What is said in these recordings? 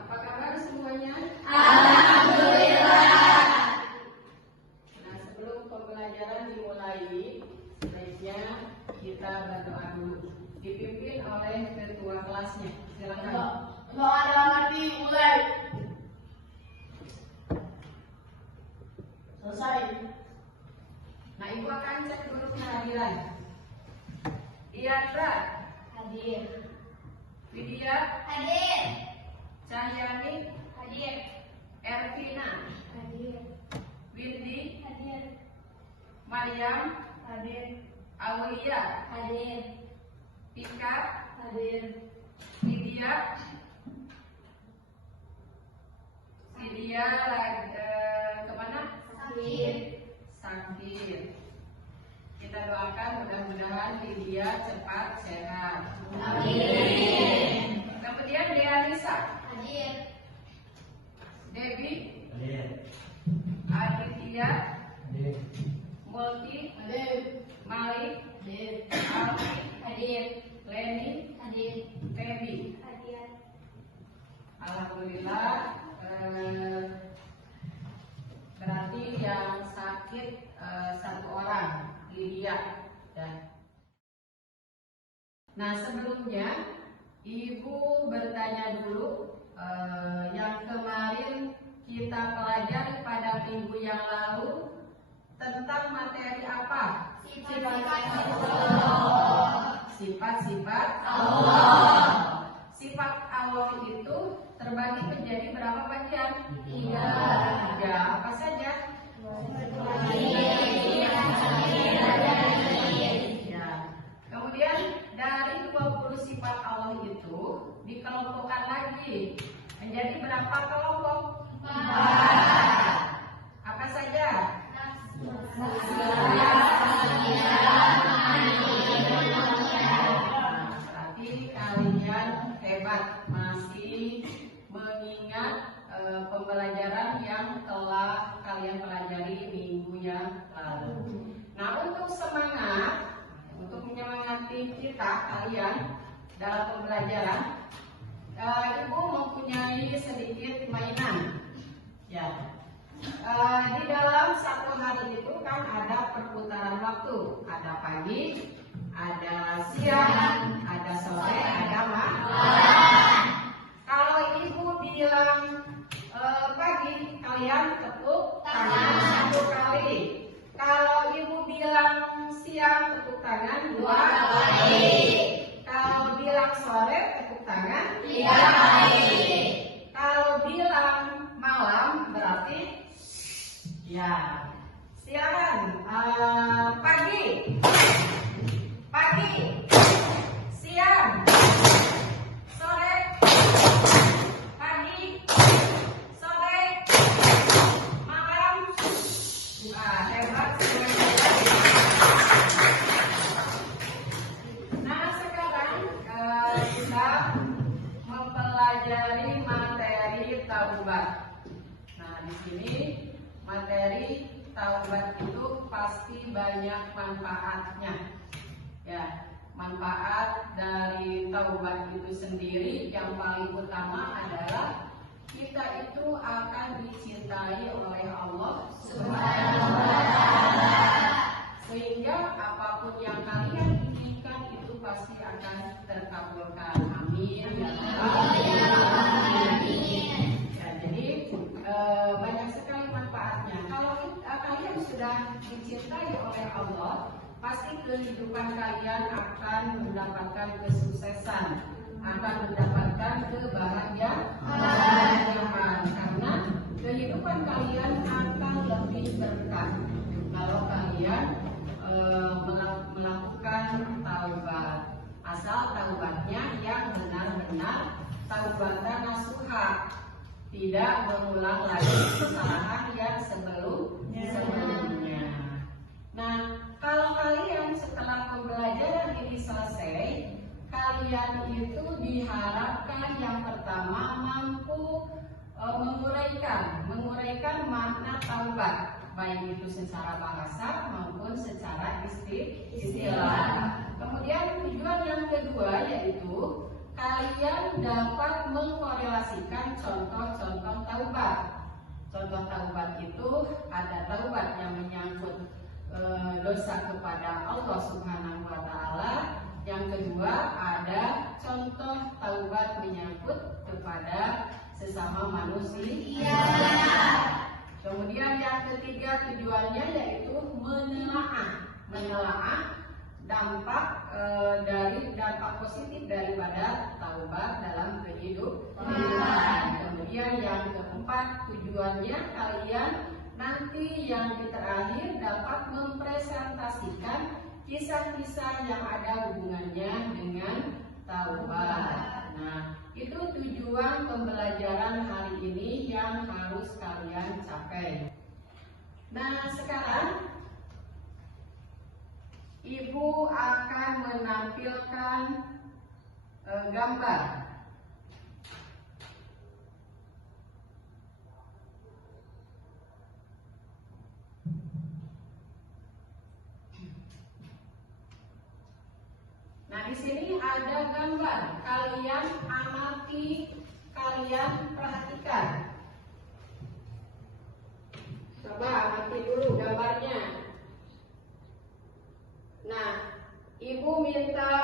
Apa kabar semuanya? Alhamdulillah. Nah, sebelum pembelajaran dimulai, sebaiknya kita berdoa dulu. Dipimpin oleh ketua kelasnya. Silakan. Doa dalam hati mulai. Selesai. Nah, Ibu akan cek dulu kehadiran. Iyadra, Hadir. Widya, Hadir. Cahyani, Hadir. Ervina, Hadir. Windy, Hadir. Maryam, Hadir. Aulia, Hadir. Ika, Hadir. Widya, kemana? Hadir. Sakit. Kita doakan mudah-mudahan Lydia cepat sehat. Amin. Kemudian Deanisa, Hadir. Debbie, Hadir. Aditya, Hadir. Multi, Hadir. Malik, Hadir. Alfi, Hadir. Leni, Hadir. Feby. Hadir. Alhamdulillah. Berarti yang sakit satu orang, Lydia. Ya. Nah, sebelumnya Ibu bertanya dulu, yang kemarin kita pelajari pada minggu yang lalu tentang materi apa? Sifat-sifat Allah. Sifat-sifat Allah. Sifat Allah itu terbagi menjadi berapa bagian? 3. Apa saja? Ya. Kemudian dari 20 sifat Allah itu dikelompokkan lagi menjadi berapa kelompok? 4. Apa saja? Berarti kalian hebat, masih mengingat pembelajaran yang telah kalian pelajari minggu yang lalu. Nah, untuk semangat, untuk menyemangati kita kalian dalam pembelajaran, Ibu mempunyai sedikit mainan. Ya. Di dalam satu hari itu kan ada perputaran waktu, ada pagi, ada siang, ada sore, ada malam. Kalau Ibu bilang pagi, kalian tepuk tangan 1 kali. Kalau Ibu bilang siang, tepuk tangan 2 kali. Kalau bilang sore, tepuk tangan 3 kali. Kalau bilang malam berarti ya. Silakan. Pagi, siang, sore, pagi, sore, malam. Hebat. Nah, sekarang kita mempelajari materi taubat. Nah, di sini materi taubat itu pasti banyak manfaatnya. Ya, manfaat dari taubat itu sendiri yang paling utama adalah kita itu akan dicintai oleh Allah Subhanahu wa Ta'ala. Sehingga apapun yang kalian inginkan itu pasti akan terkabulkan. Amin. Ya, jadi banyak sekali manfaatnya. Kalau kalian sudah dicintai oleh Allah, pasti kehidupan kalian akan mendapatkan kesuksesan, akan mendapatkan kebahagiaan, karena kehidupan kalian akan lebih berkah kalau kalian melakukan taubat. Asal taubatnya yang benar-benar taubatan nasuha, tidak mengulang lagi kesalahan yang sebelumnya. Nah, kalau kalian setelah pembelajaran ini selesai, kalian itu diharapkan yang pertama mampu menguraikan makna taubat, baik itu secara bahasa maupun secara istilah. Kemudian tujuan yang kedua yaitu kalian dapat mengkorelasikan presentasikan contoh-contoh taubat. Contoh taubat itu ada taubat yang menyangkut dosa kepada Allah Subhanahu wa Ta'ala. Yang kedua ada contoh taubat menyangkut kepada sesama manusia. Kemudian yang ketiga tujuannya yaitu menelaah dampak dari dampak positif daripada taubat dalam kehidupan. Kemudian yang keempat tujuannya kalian nanti yang di terakhir dapat mempresentasikan kisah-kisah yang ada hubungannya dengan taubat. Nah, itu tujuan pembelajaran hari ini yang harus kalian capai. Nah, sekarang Ibu akan menampilkan gambar. Nah, di sini ada gambar. Kalian amati, kalian perhatikan. Coba amati dulu gambarnya. Nah, Ibu minta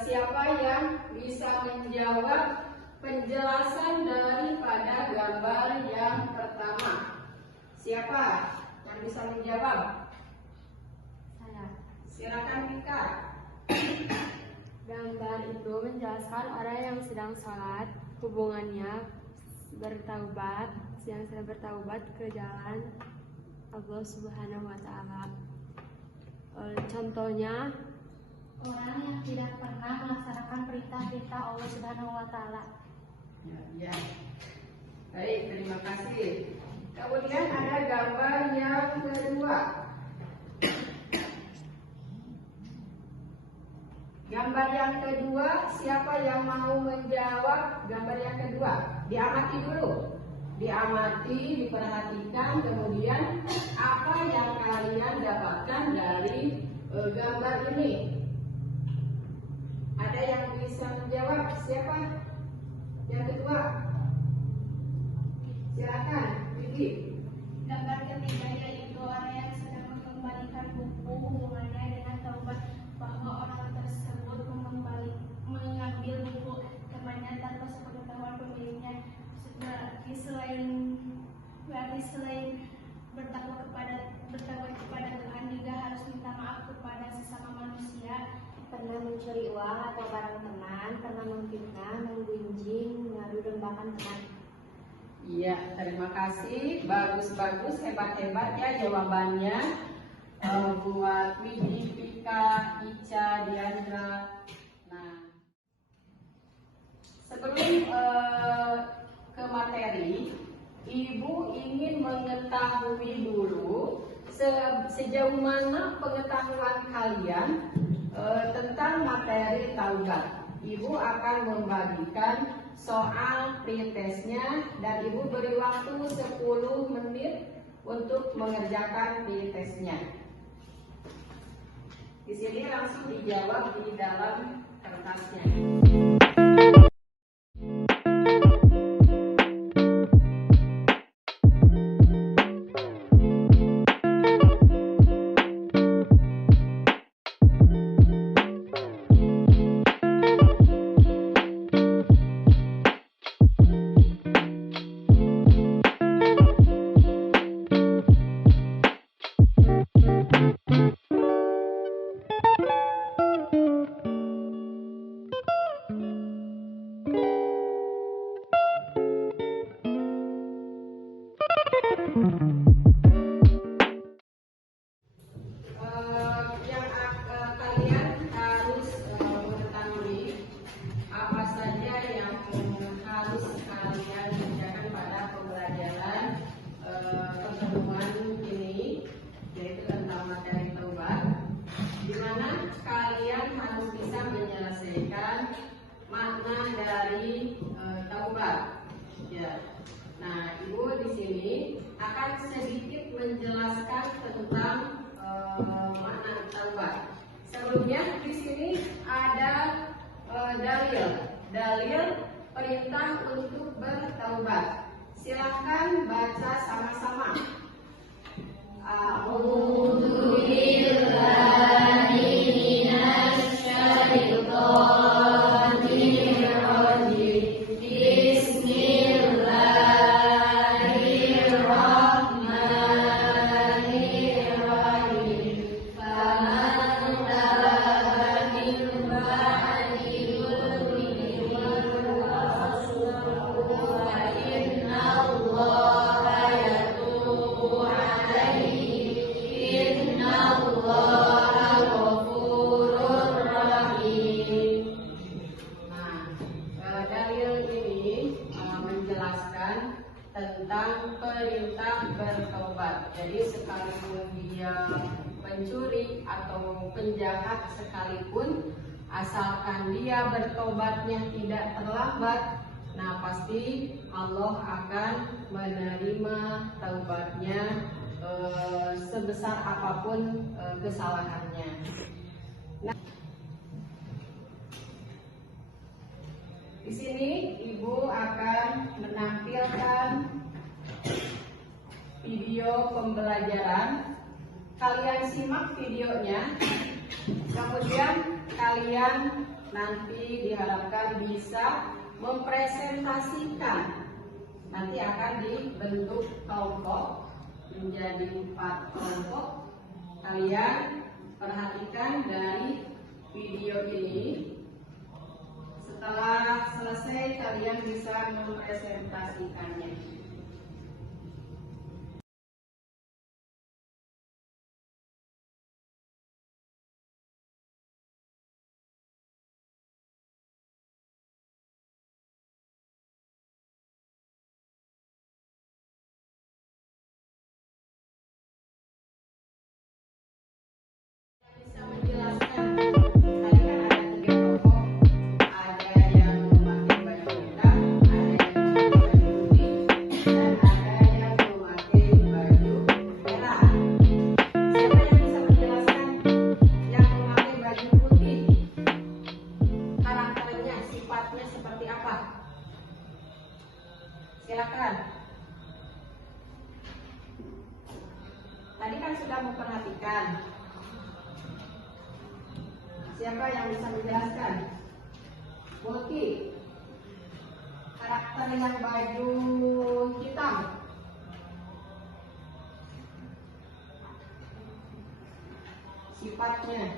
siapa yang bisa menjawab penjelasan daripada gambar yang pertama. Siapa yang bisa menjawab? Saya. Silakan Mika. Gambar itu menjelaskan orang yang sedang sholat, hubungannya bertaubat, yang sedang bertaubat ke jalan Allah Subhanahu wa Ta'ala. Contohnya orang yang tidak pernah melaksanakan perintah-perintah Allah Subhanahu wa Ta'ala. Ya. Baik, terima kasih. Kemudian ada gambar yang kedua. Gambar yang kedua, siapa yang mau menjawab gambar yang kedua? Diamati dulu. Diamati, diperhatikan, kemudian apa yang kalian dapatkan dari gambar ini? Ada yang bisa menjawab? Siapa? Yang kedua? Silakan, Vicky. Gambar ketiga yaitu orang yang sedang mengembalikan buku hubungannya dengan taubat, bahwa orang tersebut mengambil buku temannya tanpa sepengetahuan pemiliknya. Berarti selain bertaubat kepada Tuhan, juga harus minta maaf kepada sesama manusia. Pernah mencuri uang atau barang teman, pernah memfitnah, menggunjing, mengadu dombakan teman. Iya, terima kasih. Bagus-bagus, hebat-hebat ya jawabannya. Buat Widi, Pika, Ica, Diandra. Nah, sebelum ke materi, Ibu ingin mengetahui dulu sejauh mana pengetahuan kalian tentang materi taubat. Ibu akan membagikan soal pretestnya dan Ibu beri waktu 10 menit untuk mengerjakan pretestnya. Di sini langsung dijawab di dalam kertasnya. Kalian harus mengetahui apa saja yang harus kalian kerjakan pada pembelajaran pertemuan ini, yaitu tentang materi taubat, di mana kalian harus bisa menyelesaikan makna dari taubat. Ya. Nah, Ibu di sini akan sedikit menjelaskan tentang makna taubat. Sebelumnya di sini ada dalil perintah untuk bertaubat. Silakan baca sama-sama. A'udzu billahi minasy syaithanir rajim. Bismillahirrahmanirrahim. Faman taba min ba'di dzulmihi wa fa innallaha yatubu alaihi. Innallaha ghafurur rahim. Nah, dalil ini menjelaskan tentang perintah bertobat. Jadi sekalipun dia pencuri atau penjahat sekalipun, asalkan dia bertobatnya tidak terlambat, nah pasti Allah akan menerima taubatnya sebesar apapun kesalahannya. Nah, di sini Ibu akan menampilkan video pembelajaran. Kalian simak videonya, kemudian kalian nanti diharapkan bisa mempresentasikan. Nanti akan dibentuk kelompok menjadi 4 kelompok. Kalian perhatikan dari video ini. Setelah selesai kalian bisa mempresentasikannya. Bisa menjelaskan. Tadi kan ada 3 kelompok. Ada yang memakai baju hitam, ada yang memakai baju putih, dan ada yang memakai baju merah. Siapa yang bisa menjelaskan yang memakai baju putih? Karakternya, sifatnya seperti apa? Silakan. Tadi kan sudah memperhatikan. Siapa yang bisa menjelaskan? Multi. Karakter yang baju hitam. Sifatnya.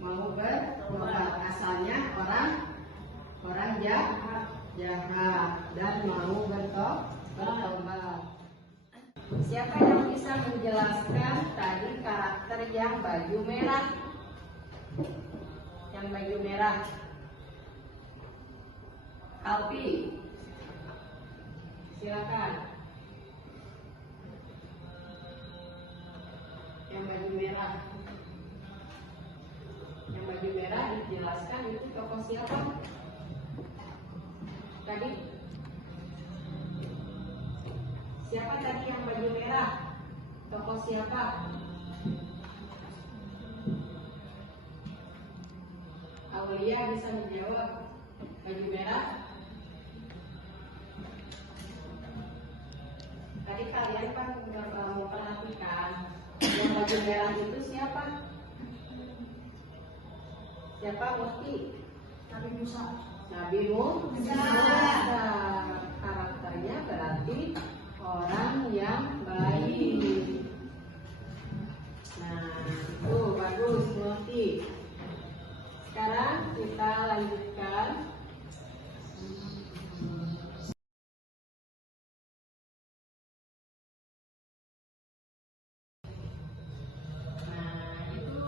Mau bertobat. Asalnya orang jahat dan mau bertobat. Siapa yang bisa menjelaskan tadi karakter yang baju merah? Yang baju merah. Alpi. Silakan. Yang baju merah. Yang baju merah dijelaskan itu tokoh siapa? Tadi. Siapa tadi yang baju merah? Tokoh siapa? Aulia bisa menjawab. Baju merah. Tadi kalian kan mau perhatikan yang baju merah itu siapa? Siapa Mufti? Nabi Musa. Nabi Musa. Karakternya berarti orang yang baik. Nah, itu bagus Mufti. Sekarang kita lanjutkan. Nah, itu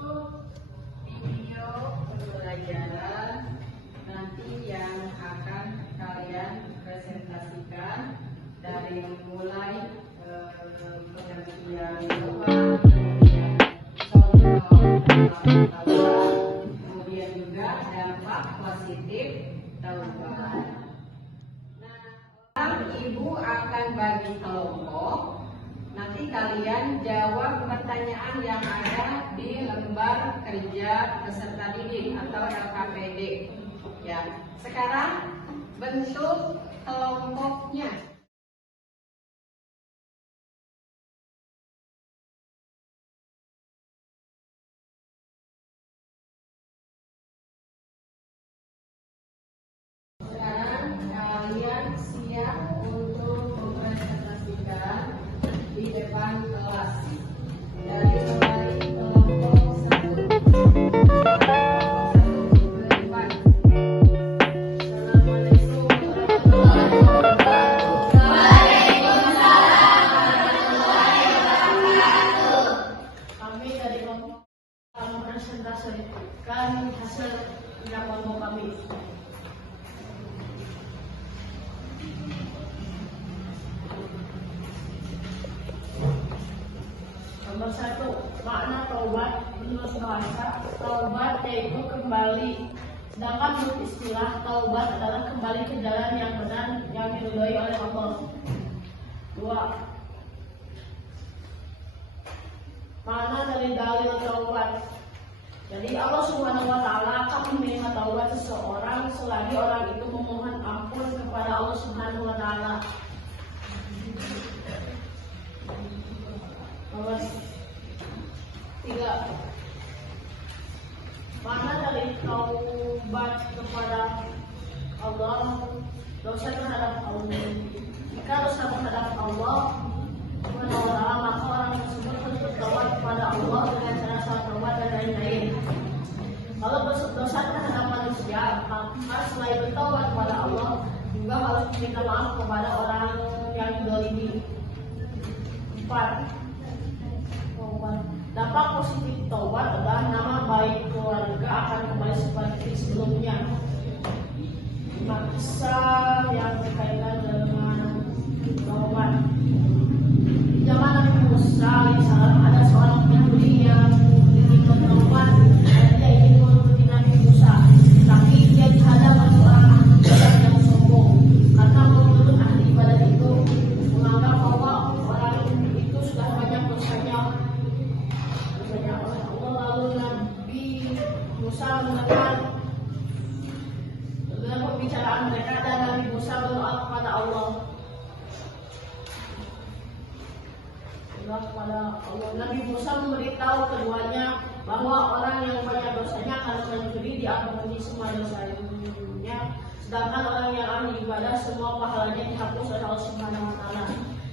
video pembelajaran nanti yang akan kalian presentasikan dari mulai pengertian doa, kemudian contoh, kemudian juga dampak positif taubat. Nah, Ibu akan bagi kelompok. Nanti kalian jawab pertanyaan yang ada di lembar lembar kerja peserta didik atau LKPD. Ya, sekarang bentuk kelompoknya. Sekarang kalian siap untuk mempresentasikan di depan kelas. Dari mulai kelompok 1 ke depan. Assalamualaikum warahmatullahi wabarakatuh. Kami dari kelompok akan mempresentasikan hasil kerja kelompok kami. Nomor 1, makna taubat menurut bahasa. Taubat yaitu kembali. Sedangkan menurut istilah, taubat adalah kembali ke jalan yang benar yang diridhoi oleh Allah. 2. Makna dari dalil taubat. Jadi Allah Subhanahu wa taala akan menerima taubat seseorang selagi orang itu memohon ampun kepada Allah Subhanahu wa taala. Nomor 3. Makna dari taubat kepada Allah, dosa terhadap Allah. Jika dosa terhadap Allah Subhanahu wa taala, maka orang tersebut harus bertaubat kepada Allah dengan cara salat taubat dan lain-lain. Kalau dosa terhadap manusia, maka selain bertaubat kepada Allah, juga harus minta maaf kepada orang yang dizalimi. 4. Dampak positif taubat adalah nama baik keluarga akan kembali seperti sebelumnya. Kisah yang berkaitan dengan taubat. Di zaman Nabi Musa alaihissalam ada seorang Yahudi yang ingin bertaubat dan dia ingin mengikuti Nabi Musa, tapi dia dihadapkan seorang ahli ibadat yang sombong karena menurut ahli ibadat itu menganggap bahwa orang itu sudah banyak dosanya oleh Allah. Lalu Nabi Musa mendengar pembicaraan mereka dan Nabi Musa berdoa kepada Allah. Nabi Musa memberitahu keduanya bahwa orang yang banyak dosanya akan mencuri diampuni semua dosanya, sedangkan orang yang ahli ibadah semua pahalanya dihapus oleh Allah Subhanahu wa taala.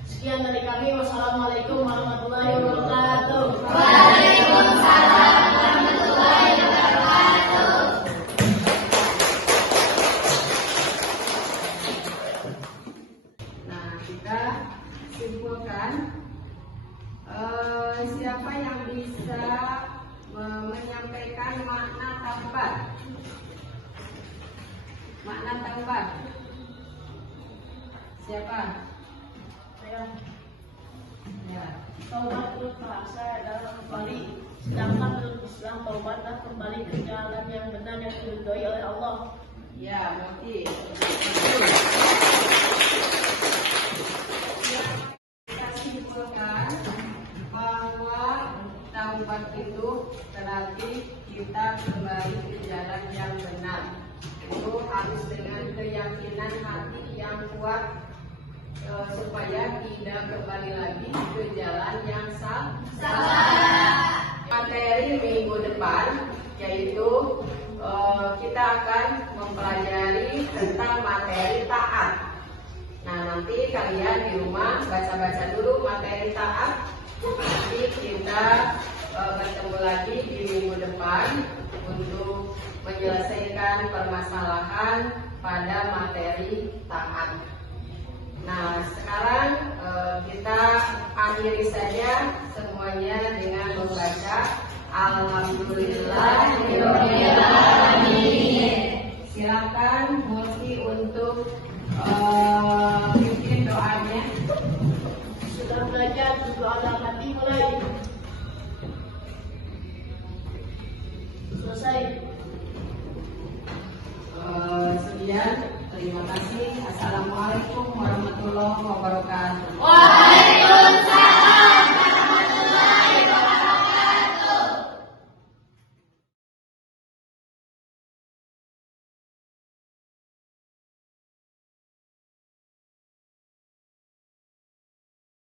Sekian dari kami. Wassalamualaikum warahmatullahi wabarakatuh. Waalaikumsalam warahmatullahi wabarakatuh. Nah, kita simpulkan siapa yang bisa menyampaikan makna taubat. Makna taubat. Siapa? Saya Ya. taubat menurut bahasa adalah kembali, sedangkan menurut Islam taubat adalah kembali ke jalan yang benar yang diridhoi oleh Allah. Ya, berarti kita simpulkan bahwa taubat itu berarti kita kembali ke jalan yang benar. Itu harus dengan keyakinan hati yang kuat supaya tidak kembali lagi ke jalan yang salah. Materi minggu depan yaitu kita akan mempelajari tentang materi taat. Nah, nanti kalian di rumah baca-baca dulu materi taat. Nanti kita bertemu lagi di minggu depan untuk menyelesaikan permasalahan pada materi taat. Nah, sekarang kita akhiri saja semuanya dengan membaca Alhamdulillahirobbilalamin. Silakan Mulki untuk bikin doanya. Sudah belajar doa dalam hati mulai. Selesai. Sekian, terima kasih. Assalamualaikum warahmatullahi wabarakatuh. Waalaikumsalam.